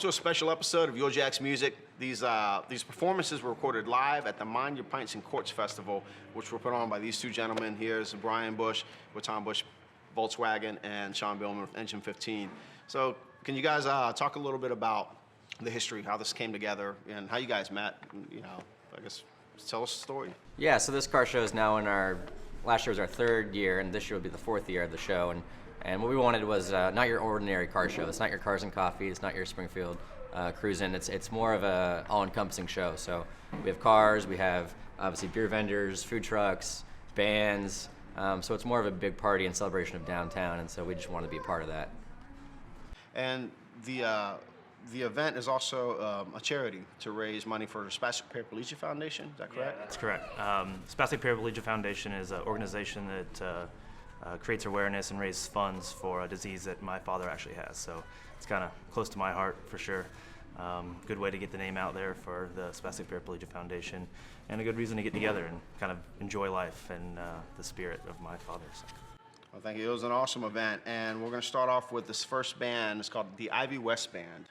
Welcome to a special episode of YourJax Music. These performances were recorded live at the Mind Your Pints and Quarts Festival, which were put on by these two gentlemen. Here's Brian Bush with Tom Bush Volkswagen and Sean Billman with Engine 15. So can you guys talk a little bit about the history, how this came together, and how you guys met? You know, I guess tell us the story. Yeah, so this car show is now in last year was our third year, and this year will be the fourth year of the show. And what we wanted was not your ordinary car show. It's not your cars and coffee. It's not your Springfield cruising. It's more of a all-encompassing show. So we have cars. We have obviously beer vendors, food trucks, bands. So it's more of a big party and celebration of downtown. And so we just wanted to be a part of that. And the event is also a charity to raise money for the Spastic Paraplegia Foundation. Is that correct? Yeah, that's correct. Spastic Paraplegia Foundation is an organization that creates awareness and raises funds for a disease that my father actually has. So it's kind of close to my heart for sure. Good way to get the name out there for the Spastic Paraplegia Foundation, and a good reason to get together and kind of enjoy life and the spirit of my father. So. Well, thank you. It was an awesome event, and we're going to start off with this first band. It's called the Ivy West Band.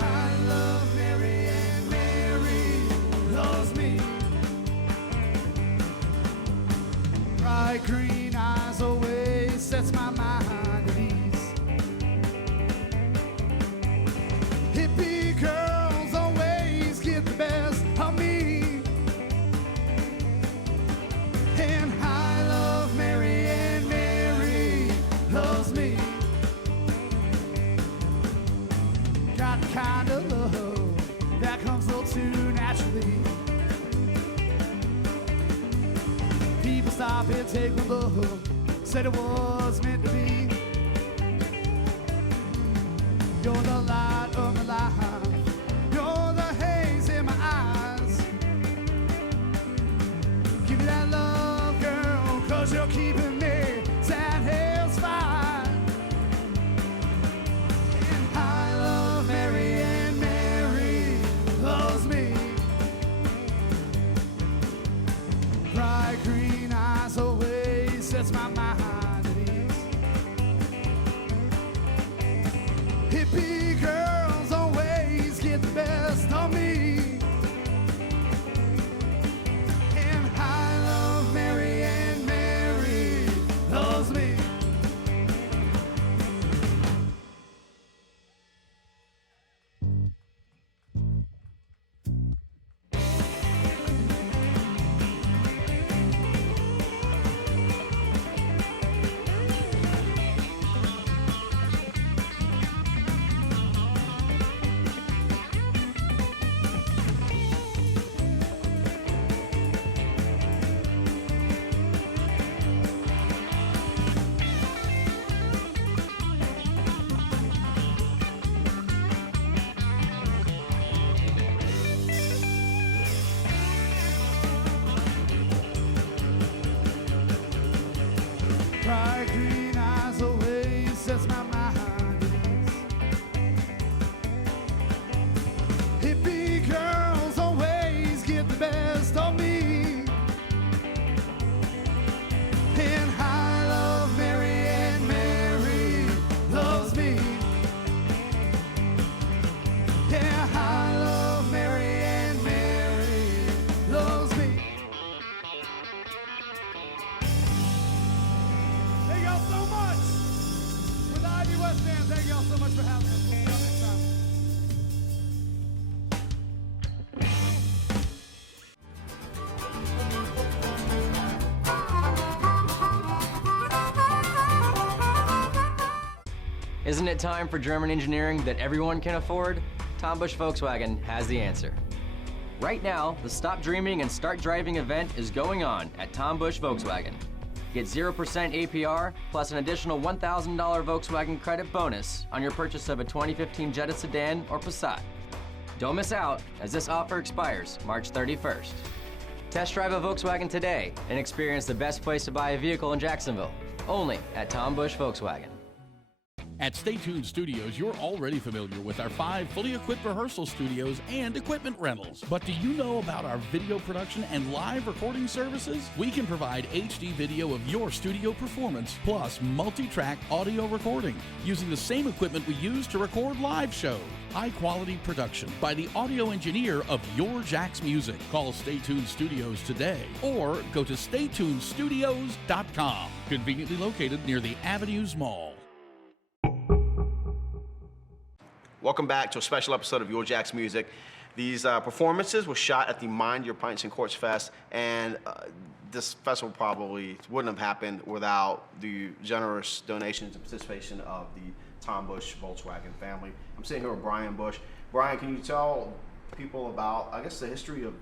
I love Mary and Mary loves me. Bright green eyes always sets my mind at ease. Hippie girls always get the best of me. And I love Mary and Mary loves me. Got the kind of love that comes a little too naturally. People stop and take a look, said it was meant to be. You're the light of my life, you're the haze in my eyes. Give me that love, girl, 'cause you're keeping me satisfied. And I love Mary and Mary loves me. Bright green eyes always sets my mind at ease. Hippie girls always get the best of me. And I love Mary and Mary loves me. Bright green eyes always sets my mind at ease. Hippie girls always get the best of me. And I love Mary and Mary loves me. Yeah, I love Mary and Mary loves me. Thank y'all so much. With the Ivy West Band, thank y'all so much for having us. We'll see y'all next time. Isn't it time for German engineering that everyone can afford? Tom Bush Volkswagen has the answer. Right now, the Stop Dreaming and Start Driving event is going on at Tom Bush Volkswagen. Get 0% APR plus an additional $1,000 Volkswagen credit bonus on your purchase of a 2015 Jetta sedan or Passat. Don't miss out, as this offer expires March 31st. Test drive a Volkswagen today and experience the best place to buy a vehicle in Jacksonville, only at Tom Bush Volkswagen. At Stay Tuned Studios, you're already familiar with our 5 fully equipped rehearsal studios and equipment rentals. But do you know about our video production and live recording services? We can provide HD video of your studio performance, plus multi-track audio recording, using the same equipment we use to record live shows. High-quality production by the audio engineer of YourJax Music. Call Stay Tuned Studios today or go to StayTunedStudios.com. Conveniently located near the Avenues Mall. Welcome back to a special episode of YourJax Music. These performances were shot at the Mind Your Pints and Quarts Fest, and this festival probably wouldn't have happened without the generous donations and participation of the Tom Bush Volkswagen family. I'm sitting here with Brian Bush. Brian, can you tell people about, I guess, the history of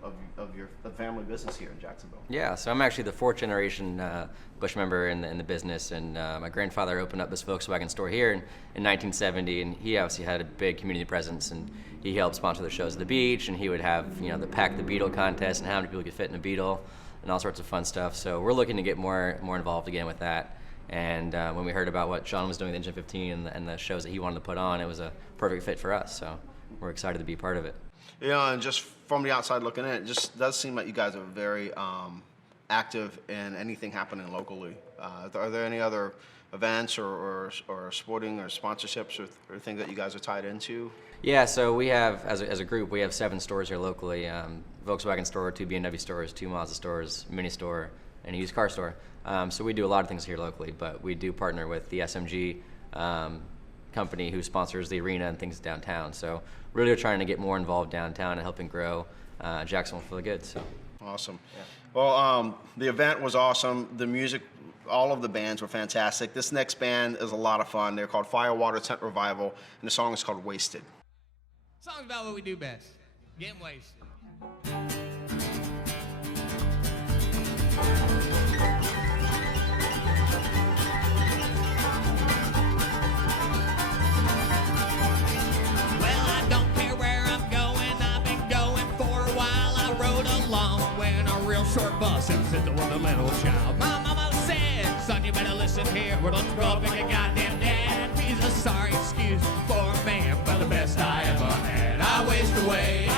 your family business here in Jacksonville? Yeah, so I'm actually the 4th generation Bush member in the business, and my grandfather opened up this Volkswagen store here in 1970, and he obviously had a big community presence, and he helped sponsor the shows at the beach, and he would have, the Pack the Beetle contest and how many people could fit in a Beetle and all sorts of fun stuff. So we're looking to get more involved again with that. And when we heard about what Sean was doing with Engine 15 and the shows that he wanted to put on, it was a perfect fit for us. So we're excited to be part of it. Yeah, and just from the outside looking in, it just does seem like you guys are very active in anything happening locally. Are there any other events or sporting or sponsorships or things that you guys are tied into? Yeah, so we have, as a group, we have 7 stores here locally. Volkswagen store, 2 BMW stores, 2 Mazda stores, mini store, and a used car store. So we do a lot of things here locally, but we do partner with the SMG company who sponsors the arena and things downtown. So really we're trying to get more involved downtown and helping grow Jacksonville for the good. So awesome. Yeah. Well, the event was awesome. The music, all of the bands were fantastic. This next band is a lot of fun. They're called Firewater Tent Revival, and the song is called Wasted. Song's about what we do best, getting wasted. Short bus and sit with a little child. My mama said, son, you better listen here. We don't grow up like a goddamn dad. He's a sorry excuse for a man, but the best I ever had. I waste away,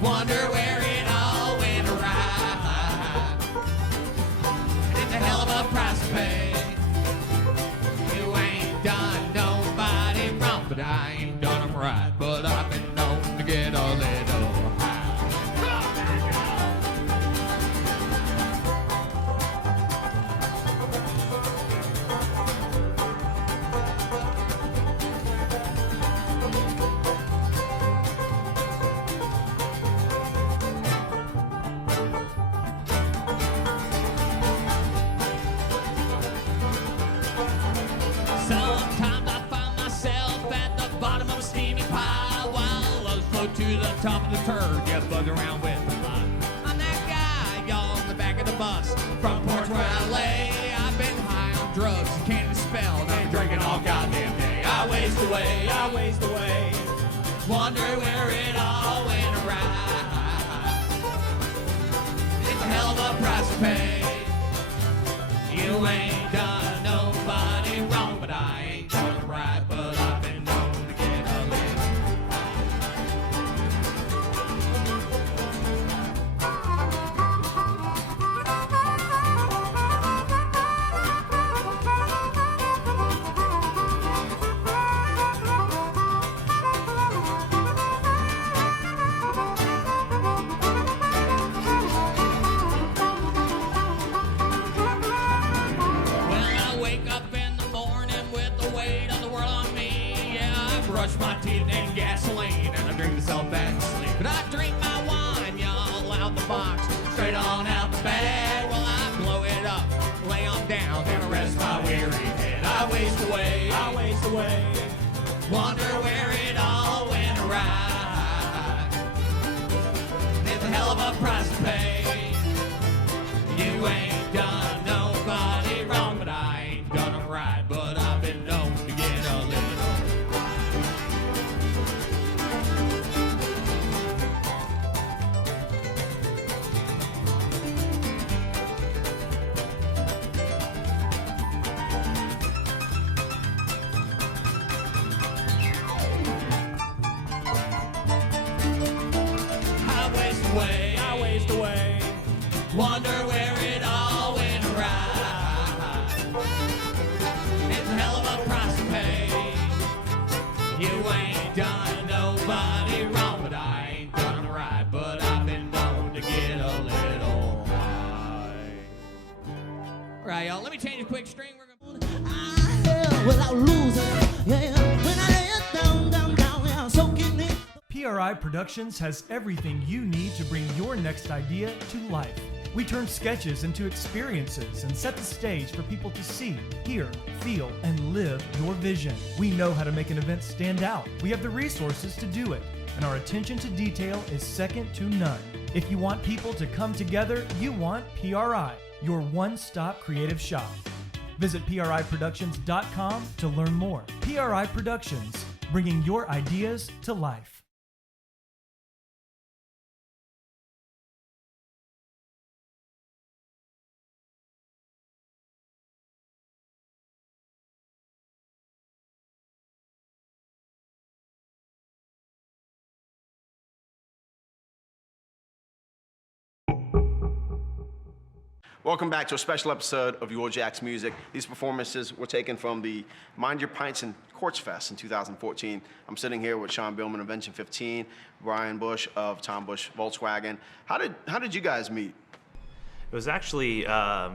wonder where it all went awry. It's a hell of a price to pay. You ain't done nobody wrong, but I ain't done them right. But I've been known to get a little high. Top of the turd, yeah, bug around with the lot. I'm that guy, y'all, in the back of the bus. Front porch where I lay. I've been high on drugs, can't spell, and I'm drinking all goddamn day. I waste away, wonder where it all went awry. It's a hell of a price to pay. You ain't done nobody wrong, but I ain't done it right. But I've been known to get a little. Brush my teeth and gasoline, and I drink myself back to sleep. But I drink my wine, y'all, out the box, straight on out the bag. Well, I blow it up, lay on down, and rest my weary head. I waste away, wonder where it all went awry. It's a hell of a price to pay. You ain't done nobody wrong, but I ain't done them right. But I've been known to get a little. away. I waste away. Wonder where it all went right. It's a hell of a price to pay. You ain't done nobody wrong, but I ain't done right. But I've been known to get a little high. All right, y'all, let me change a quick string. We're gonna... Without losing, yeah, when I lay it down, yeah, soaking it. PRI Productions has everything you need to bring your next idea to life. We turn sketches into experiences and set the stage for people to see, hear, feel, and live your vision. We know how to make an event stand out. We have the resources to do it, and our attention to detail is second to none. If you want people to come together, you want PRI, your one-stop creative shop. Visit PRIProductions.com to learn more. PRI Productions, bringing your ideas to life. Welcome back to a special episode of YourJax Music. These performances were taken from the Mind Your Pints and Quarts Fest in 2014. I'm sitting here with Sean Billman of Engine 15, Brian Bush of Tom Bush Volkswagen. How did you guys meet? It was actually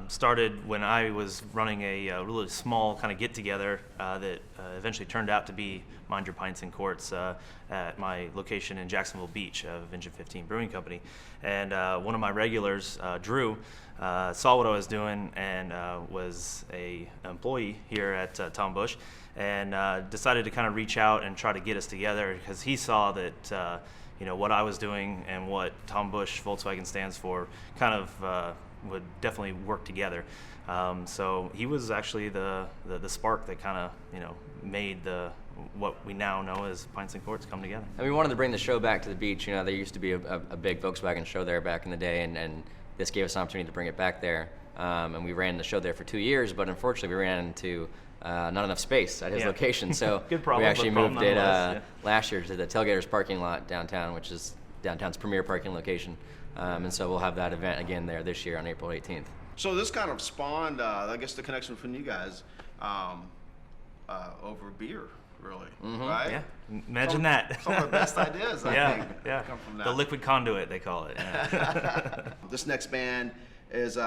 started when I was running a really small kind of get-together that eventually turned out to be Mind Your Pints and Quarts at my location in Jacksonville Beach of Engine 15 Brewing Company. And one of my regulars, Drew, saw what I was doing and was an employee here at Tom Bush, and decided to kind of reach out and try to get us together because he saw that you know, what I was doing and what Tom Bush Volkswagen stands for kind of would definitely work together. So he was actually the spark that kind of, you know, made what we now know as Pints and Quarts come together. And we wanted to bring the show back to the beach. You know, there used to be a big Volkswagen show there back in the day, and this gave us an opportunity to bring it back there. And we ran the show there for 2 years, but unfortunately we ran into not enough space at his location, so Good problem, we actually but problem moved it nonetheless, last year to the Tailgaters parking lot downtown, which is downtown's premier parking location. And so we'll have that event again there this year on April 18th. So this kind of spawned, I guess, the connection between you guys over beer, really, right? Yeah, imagine that. Some of the best ideas, I think, yeah. come from that. The liquid conduit, they call it. Yeah. This next band is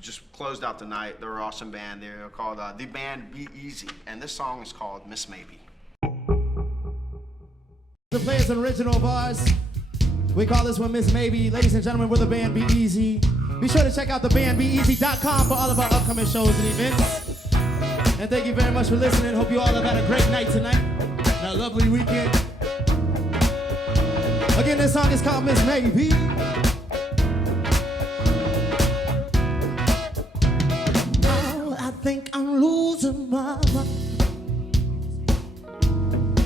just closed out the night. They're an awesome band. They're called the band Be Easy, and this song is called Miss Maybe. The player's an original of ours. We call this one Miss Maybe. Ladies and gentlemen, we're the band Be Easy. Be sure to check out theBandBeEasy.com for all of our upcoming shows and events. And thank you very much for listening. Hope you all have had a great night tonight and a lovely weekend. Again, this song is called Miss Maybe. Oh, I think I'm losing my mind.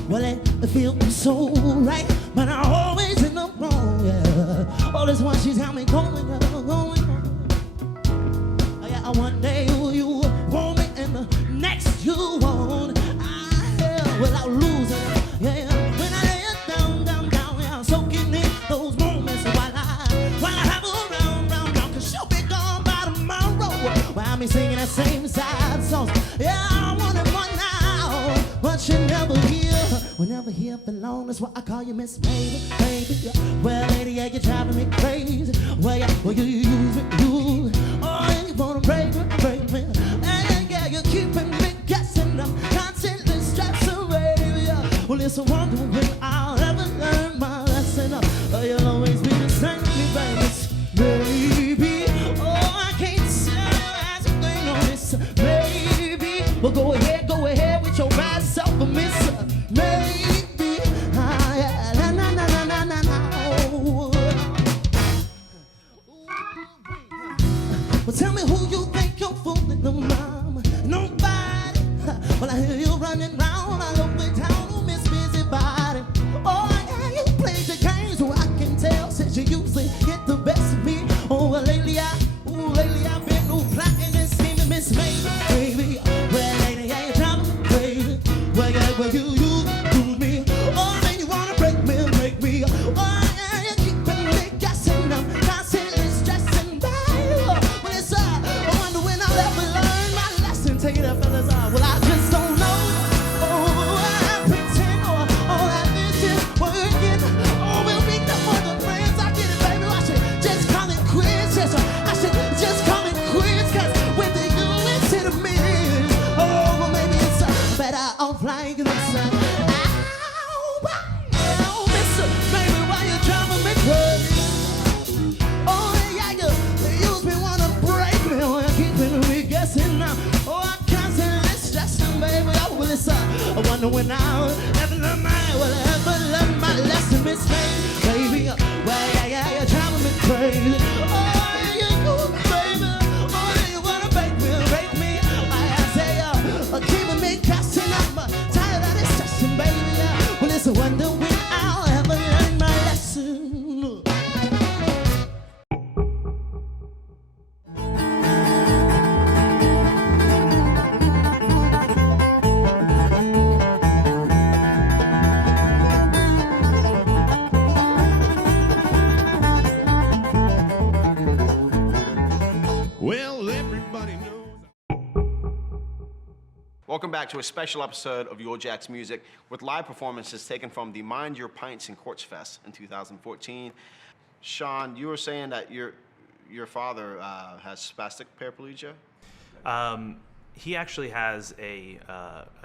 Well, it feels so right, but I always end up wrong, yeah. All this one, she's got me going on. Oh, yeah, one day you want me and the next you won't. Without losing, yeah. When I lay it down, yeah, soaking in those moments while I have her round, 'cause she'll be gone by tomorrow. While me singing that same sad songs, yeah, I wanted one now, but she never here. We're never here for long, that's why I call you Miss Maybe, baby. Well, lady, yeah, you're driving me crazy. Well, you use me, oh, you wanna break me. And yeah, you're keeping me guessing. I'm constantly stressing, baby. Well, it's a wonder when I'll ever learn my lesson. You'll always be the same, baby. Oh, I can't say as a thing on this, baby. Well, go ahead with your bad self, Miss Maybe. Yeah, well, tell me who you think you're fooling, no mama, nobody. Well, I hear you running round all over town, oh, Miss Busybody. Oh, yeah, you played the game, so I can tell since you usually get the best of me. Oh, well, lately I've been plotting and scheming, Miss Maybe. Well, lady, yeah, you're driving me crazy. Well, yeah, well, you use me. Oh, man, you wanna break me. Oh, yeah, you keep crazy. Oh, you do, baby. Oh, you wanna break me. I say, keeping me casting up, tired of this stressing, baby. Well, it's a wonder when I'll ever learn my lesson. Well, everybody knows. Welcome back to a special episode of YourJax Music with live performances taken from the Mind Your Pints and Quarts Fest in 2014. Sean, you were saying that your father has spastic paraplegia? He actually has a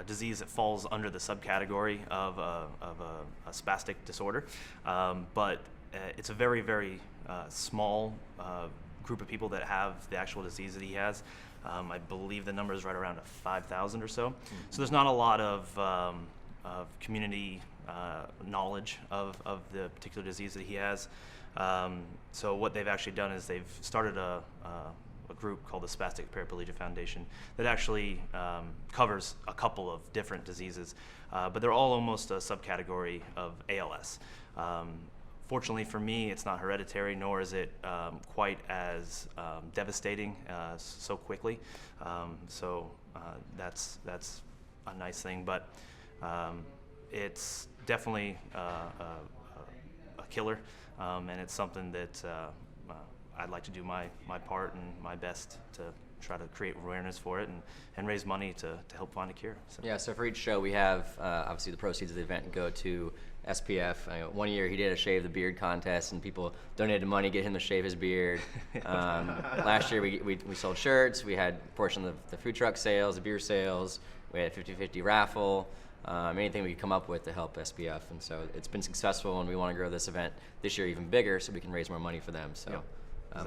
disease that falls under the subcategory of a spastic disorder, but it's a very, very small group of people that have the actual disease that he has. I believe the number is right around 5,000 or so. So there's not a lot of community knowledge of the particular disease that he has. So what they've actually done is they've started a group called the Spastic Paraplegia Foundation that actually covers a couple of different diseases, but they're all almost a subcategory of ALS. Fortunately for me, it's not hereditary, nor is it quite as devastating so quickly. So that's a nice thing, but it's definitely a killer, and it's something that I'd like to do my part and my best to try to create awareness for it and raise money to help find a cure. So. Yeah, so for each show we have, obviously the proceeds of the event go to SPF. One year he did a Shave the Beard contest and people donated money to get him to shave his beard. Last year we sold shirts, we had a portion of the food truck sales, the beer sales, we had a 50-50 raffle, anything we could come up with to help SPF. And so it's been successful and we want to grow this event this year even bigger so we can raise more money for them. So. Yep.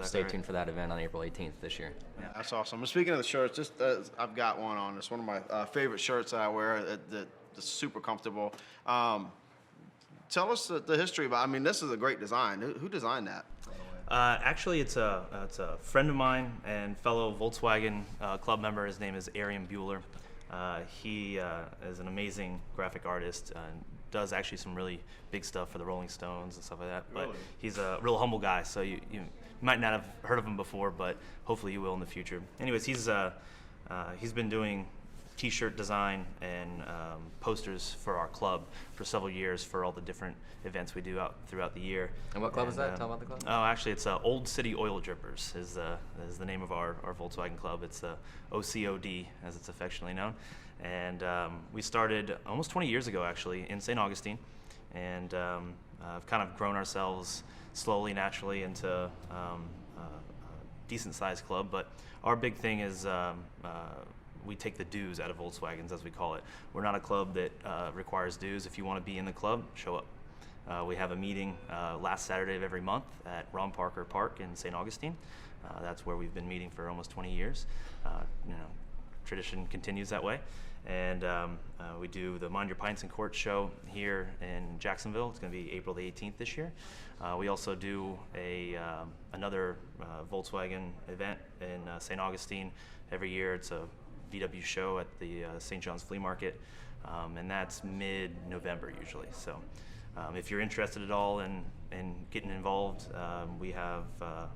Stay tuned for that event on April 18th this year. Yeah, that's awesome. Speaking of the shirts, just I've got one on. It's one of my favorite shirts that I wear. That's super comfortable. Tell us the history about. I mean, this is a great design. Who designed that? Actually, it's a friend of mine and fellow Volkswagen club member. His name is Arian Bueller. He is an amazing graphic artist and does actually some really big stuff for the Rolling Stones and stuff like that. But Really? he's a real humble guy, so you might not have heard of him before, but hopefully you will in the future. Anyways, he's been doing T-shirt design and posters for our club for several years for all the different events we do out throughout the year. And what club is that? Tell about the club. Oh, actually, it's Old City Oil Drippers is the name of our Volkswagen club. It's OCOD, as it's affectionately known. And we started almost 20 years ago, actually, in St. Augustine. And I've kind of grown ourselves slowly, naturally into a decent-sized club. But our big thing is we take the dues out of Volkswagens, as we call it. We're not a club that requires dues. If you want to be in the club, show up. We have a meeting last Saturday of every month at Ron Parker Park in St. Augustine. That's where we've been meeting for almost 20 years. Tradition continues that way. And we do the Mind Your Pints and Quarts show here in Jacksonville. It's going to be April the 18th this year. We also do another Volkswagen event in St. Augustine every year. It's a VW show at the St. John's Flea Market, and that's mid-November usually. So if you're interested at all in getting involved, we have a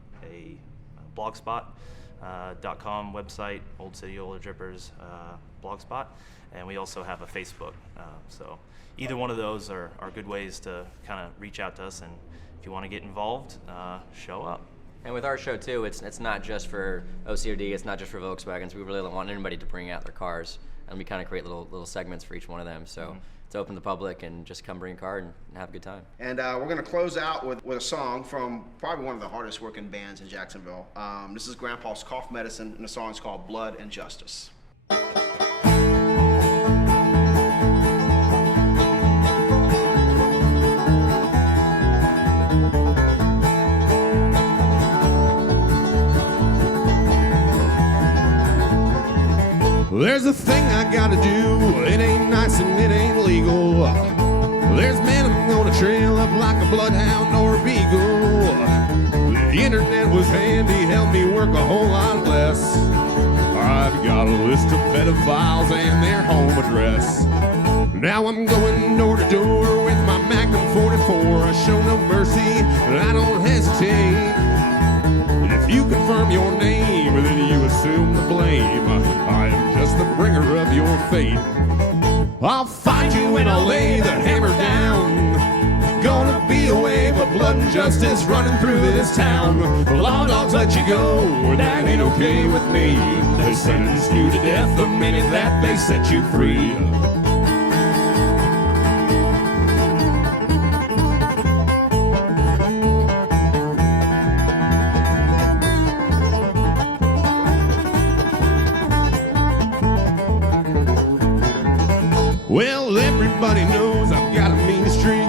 blogspot.com website, Old City Oil Drippers blogspot, and we also have a Facebook. So either one of those are good ways to kind of reach out to us, and if you want to get involved, show up. And with our show too, it's not just for OCOD, it's not just for Volkswagens. We really don't want anybody to bring out their cars, and we kind of create little segments for each one of them. So it's open to the public, and just come bring a car and have a good time. And we're going to close out with a song from probably one of the hardest working bands in Jacksonville. This is Grandpa's Cough Medicine, and the song is called Blood and Justice. There's a thing I gotta do, it ain't nice and it ain't legal. There's men I'm gonna trail up like a bloodhound or a beagle. The internet was handy, helped me work a whole lot less. I've got a list of pedophiles and their home address. Now I'm going door to door with my Magnum 44. I show no mercy and I don't hesitate. If you confirm your name, then you assume the blame. I am just the bringer of your fate. I'll find you and I'll lay the hammer down. Gonna be a wave of blood and justice running through this town. The law dogs let you go, that ain't okay with me. They sentence you to death the minute that they set you free. Well, everybody knows I've got a mean streak.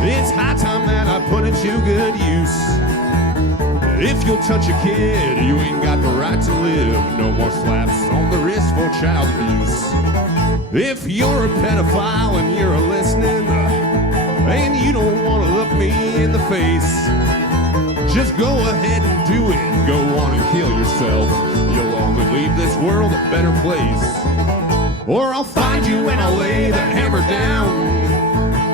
It's high time that I put it to good use. If you'll touch a kid, you ain't got the right to live. No more slaps on the wrist for child abuse. If you're a pedophile and you're listening, and you don't want to look me in the face, just go ahead and do it. Go on and kill yourself. You'll only leave this world a better place. Or I'll find you and I'll lay the hammer down.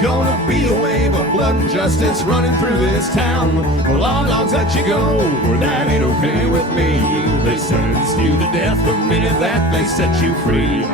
Gonna be a wave of blood and justice running through this town. The law dogs let you go, that ain't okay with me. They sentenced you to death the minute that they set you free.